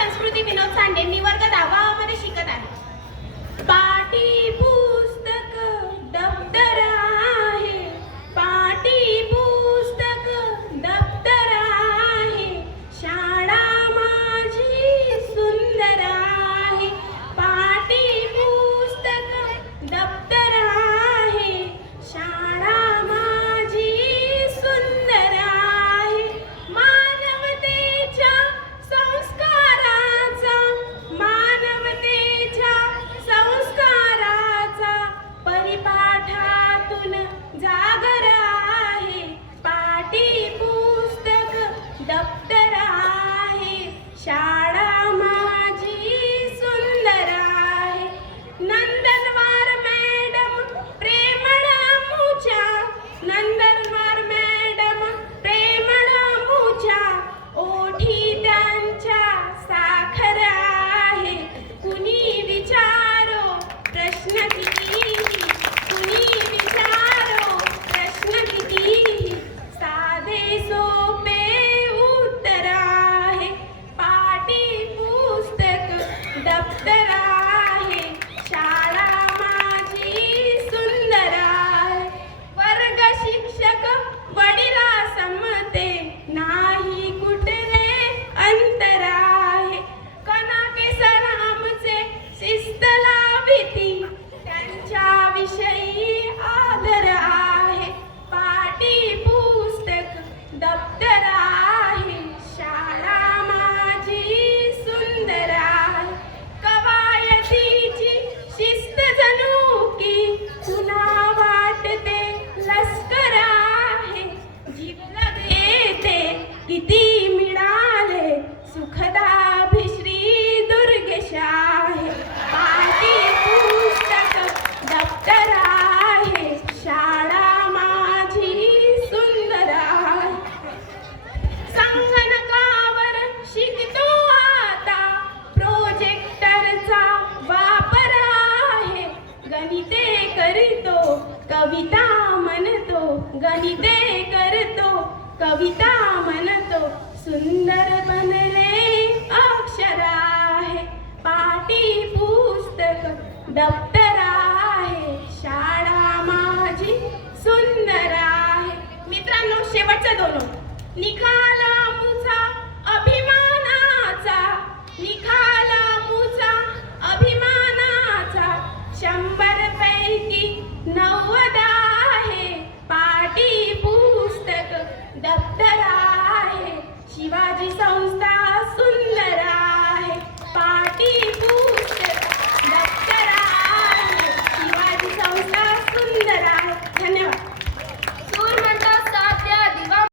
संस्कृती विनोद सांडे निवर्ग दावा गणिते करतो कविता म्हणतो सुंदर बनले अक्षर आहे पाटी पुस्तक दप्तर आहे शाळा माझी सुंदर आहे. मित्रांनो शेवटचा दोन निखा